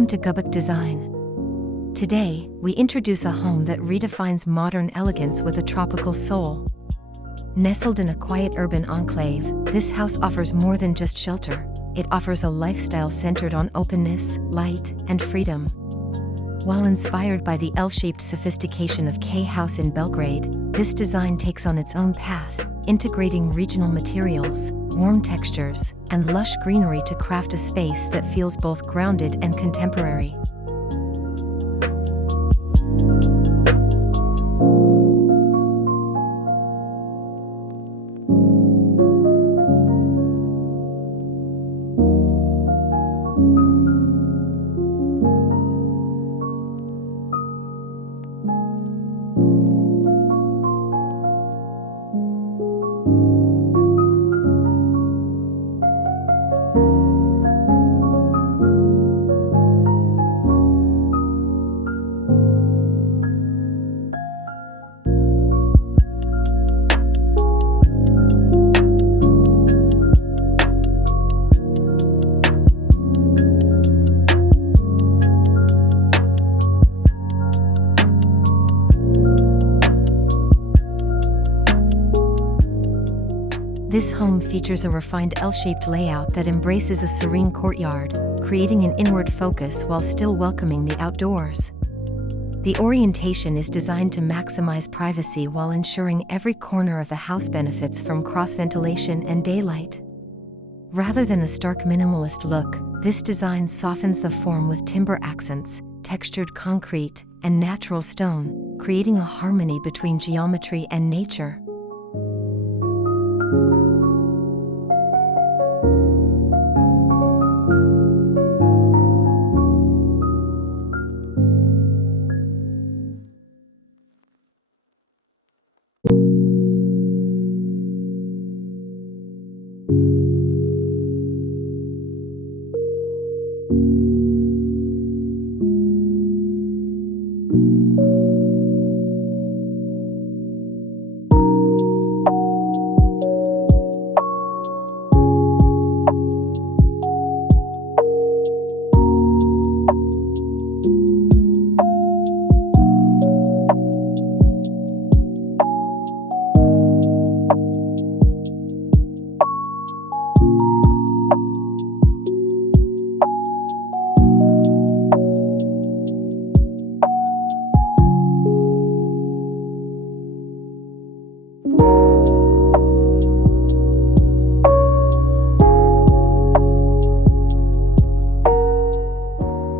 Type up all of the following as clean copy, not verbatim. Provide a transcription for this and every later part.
Welcome to Gubuk Design. Today, we introduce a home that redefines modern elegance with a tropical soul. Nestled in a quiet urban enclave, this house offers more than just shelter. It offers a lifestyle centered on openness, light, and freedom. While inspired by the L-shaped sophistication of K House in Belgrade, this design takes on its own path, integrating regional materials, warm textures, and lush greenery to craft a space that feels both grounded and contemporary. This home features a refined L-shaped layout that embraces a serene courtyard, creating an inward focus while still welcoming the outdoors. The orientation is designed to maximize privacy while ensuring every corner of the house benefits from cross-ventilation and daylight. Rather than a stark minimalist look, this design softens the form with timber accents, textured concrete, and natural stone, creating a harmony between geometry and nature.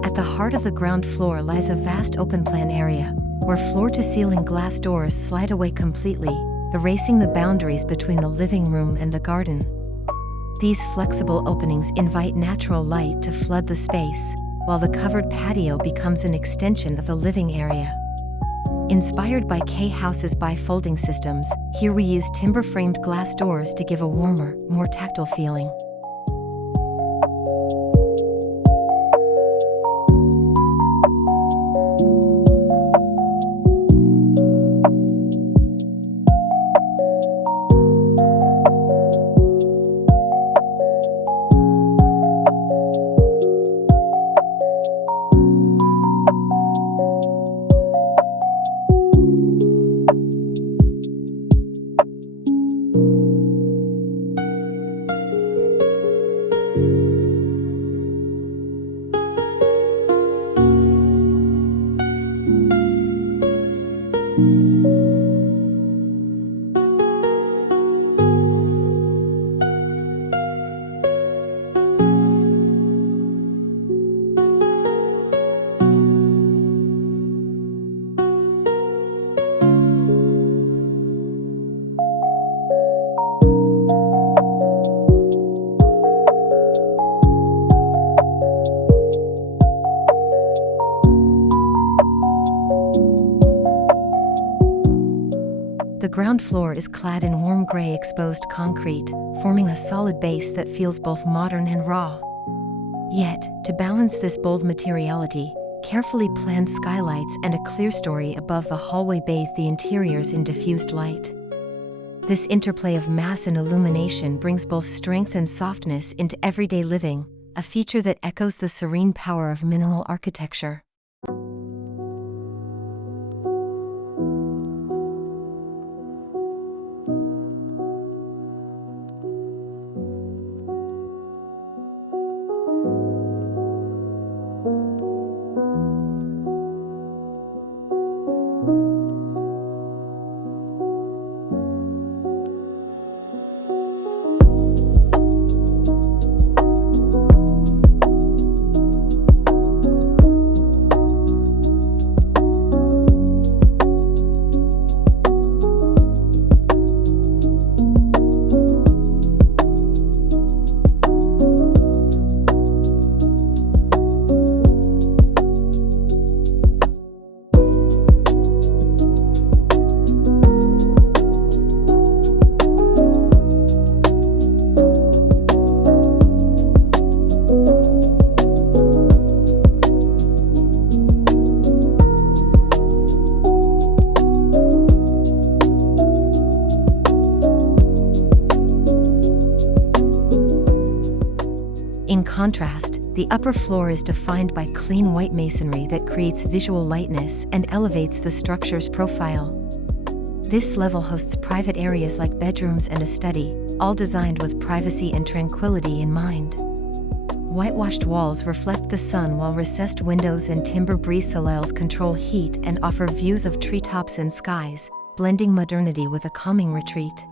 At the heart of the ground floor lies a vast open-plan area, where floor-to-ceiling glass doors slide away completely, erasing the boundaries between the living room and the garden. These flexible openings invite natural light to flood the space, while the covered patio becomes an extension of the living area. Inspired by K House's bifolding systems, here we use timber-framed glass doors to give a warmer, more tactile feeling. The ground floor is clad in warm gray exposed concrete, forming a solid base that feels both modern and raw. Yet, to balance this bold materiality, carefully planned skylights and a clerestory above the hallway bathe the interiors in diffused light. This interplay of mass and illumination brings both strength and softness into everyday living, a feature that echoes the serene power of minimal architecture. In contrast, the upper floor is defined by clean white masonry that creates visual lightness and elevates the structure's profile. This level hosts private areas like bedrooms and a study, all designed with privacy and tranquility in mind. Whitewashed walls reflect the sun while recessed windows and timber brise-soleils control heat and offer views of treetops and skies, blending modernity with a calming retreat.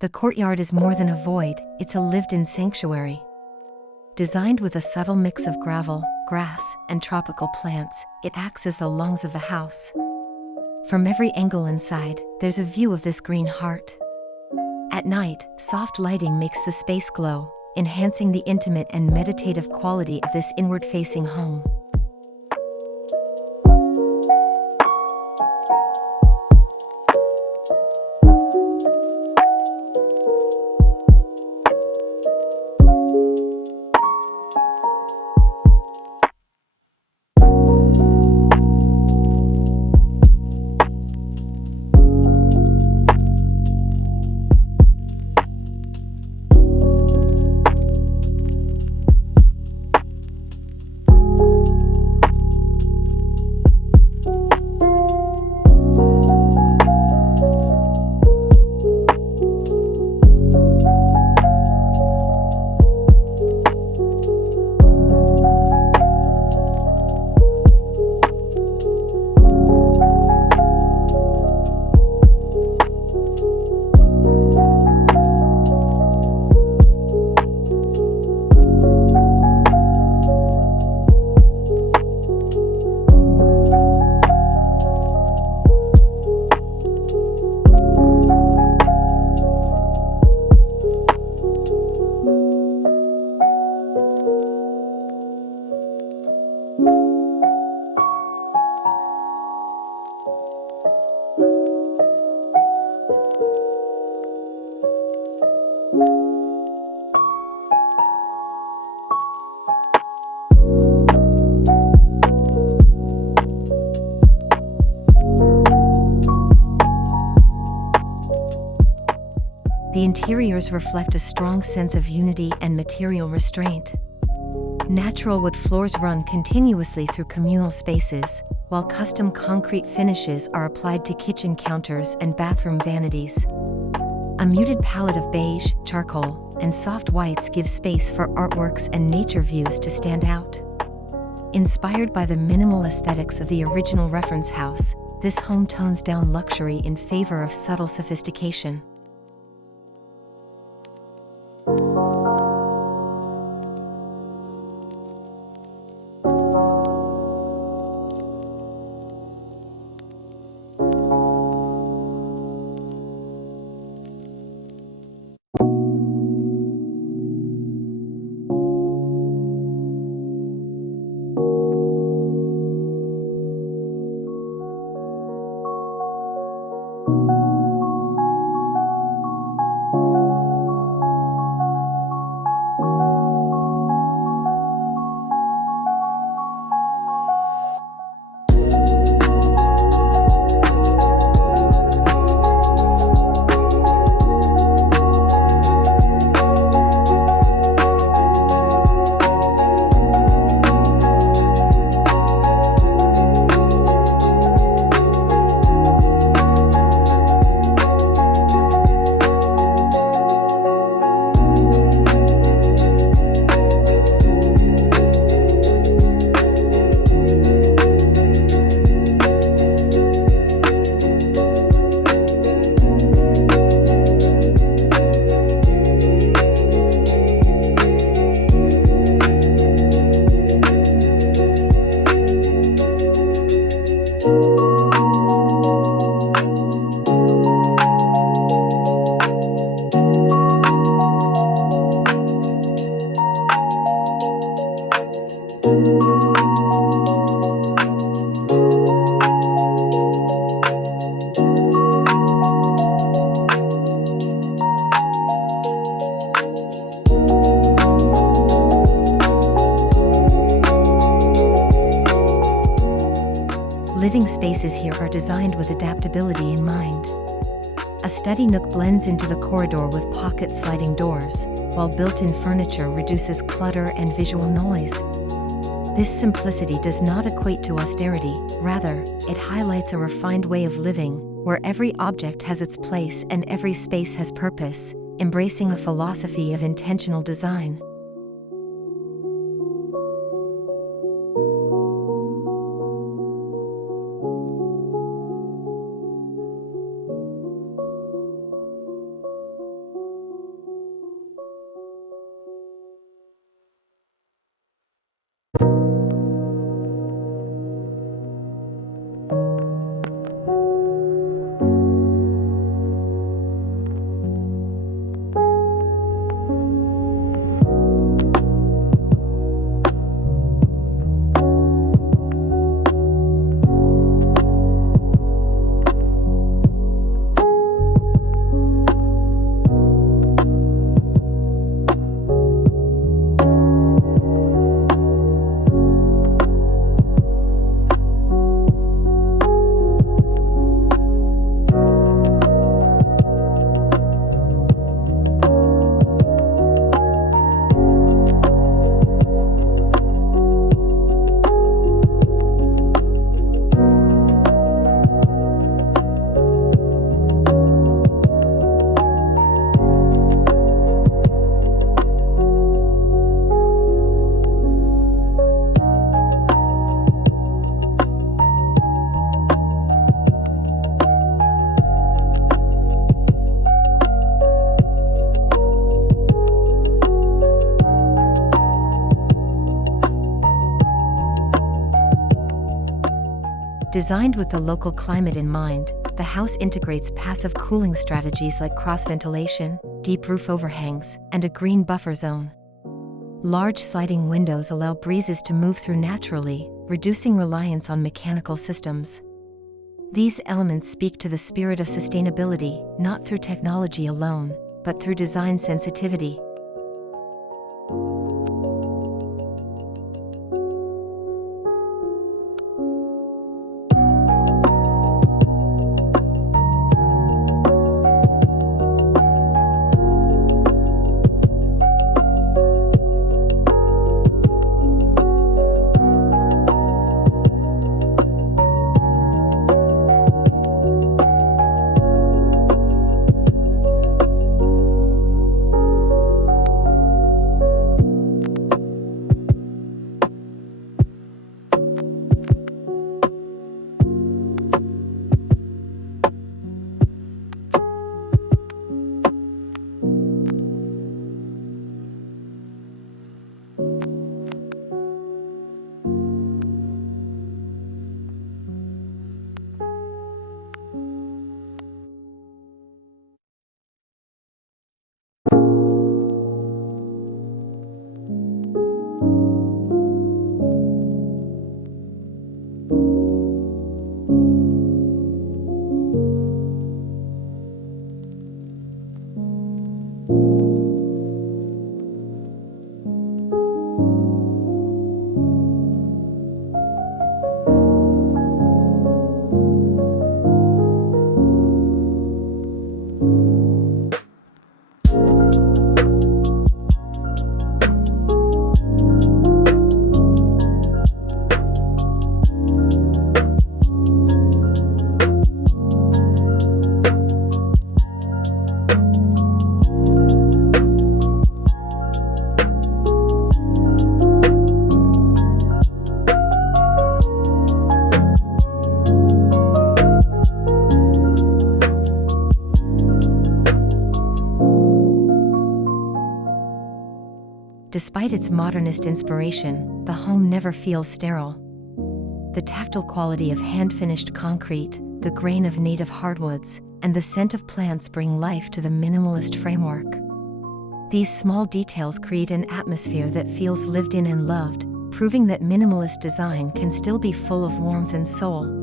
The courtyard is more than a void, it's a lived-in sanctuary. Designed with a subtle mix of gravel, grass, and tropical plants, it acts as the lungs of the house. From every angle inside, there's a view of this green heart. At night, soft lighting makes the space glow, enhancing the intimate and meditative quality of this inward-facing home. The interiors reflect a strong sense of unity and material restraint. Natural wood floors run continuously through communal spaces, while custom concrete finishes are applied to kitchen counters and bathroom vanities. A muted palette of beige, charcoal, and soft whites gives space for artworks and nature views to stand out. Inspired by the minimal aesthetics of the original reference house, this home tones down luxury in favor of subtle sophistication. Living spaces here are designed with adaptability in mind. A study nook blends into the corridor with pocket sliding doors, while built-in furniture reduces clutter and visual noise. This simplicity does not equate to austerity, rather, it highlights a refined way of living, where every object has its place and every space has purpose, embracing a philosophy of intentional design. Designed with the local climate in mind, the house integrates passive cooling strategies like cross-ventilation, deep roof overhangs, and a green buffer zone. Large sliding windows allow breezes to move through naturally, reducing reliance on mechanical systems. These elements speak to the spirit of sustainability, not through technology alone, but through design sensitivity. Despite its modernist inspiration, the home never feels sterile. The tactile quality of hand-finished concrete, the grain of native hardwoods, and the scent of plants bring life to the minimalist framework. These small details create an atmosphere that feels lived in and loved, proving that minimalist design can still be full of warmth and soul.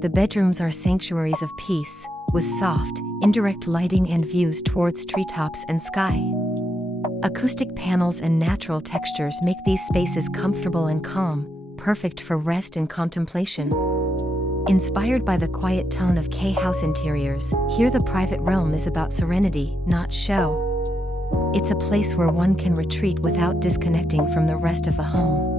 The bedrooms are sanctuaries of peace, with soft, indirect lighting and views towards treetops and sky. Acoustic panels and natural textures make these spaces comfortable and calm, perfect for rest and contemplation. Inspired by the quiet tone of K-house interiors, here the private realm is about serenity, not show. It's a place where one can retreat without disconnecting from the rest of the home.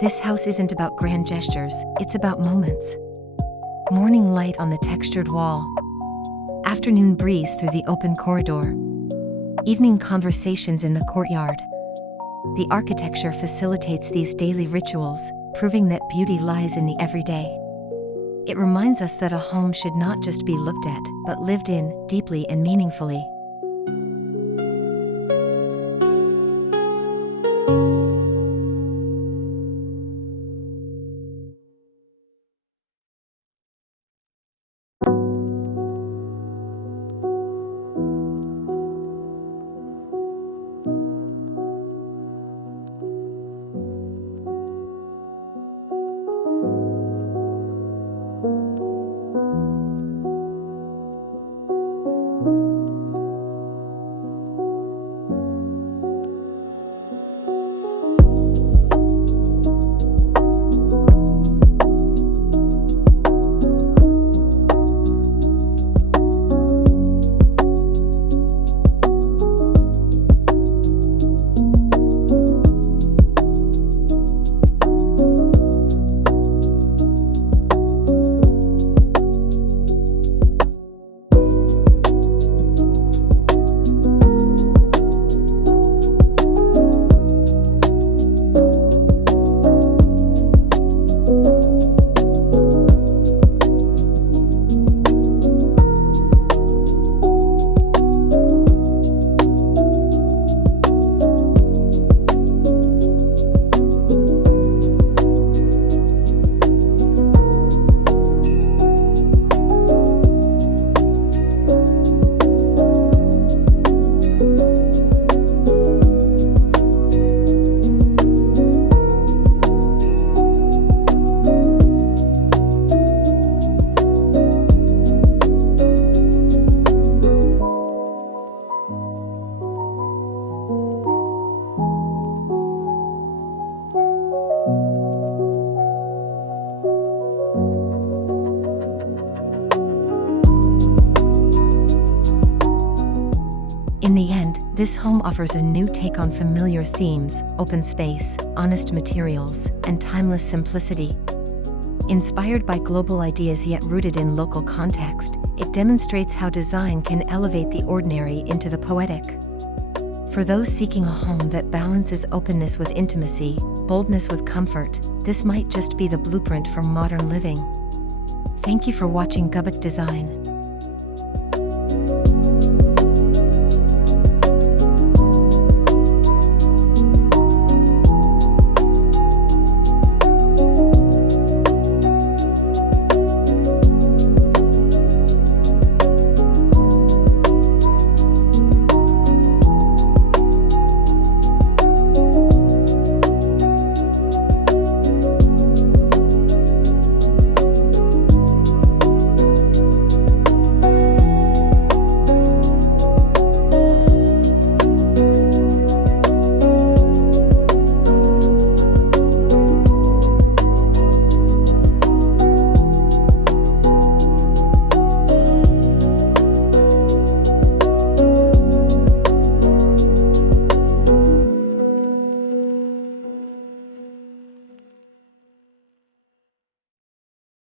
This house isn't about grand gestures, it's about moments. Morning light on the textured wall. Afternoon breeze through the open corridor. Evening conversations in the courtyard. The architecture facilitates these daily rituals, proving that beauty lies in the everyday. It reminds us that a home should not just be looked at, but lived in, deeply and meaningfully. This home offers a new take on familiar themes: open space, honest materials, and timeless simplicity. Inspired by global ideas yet rooted in local context, it demonstrates how design can elevate the ordinary into the poetic. For those seeking a home that balances openness with intimacy, boldness with comfort, this might just be the blueprint for modern living. Thank you for watching Gubuk Design.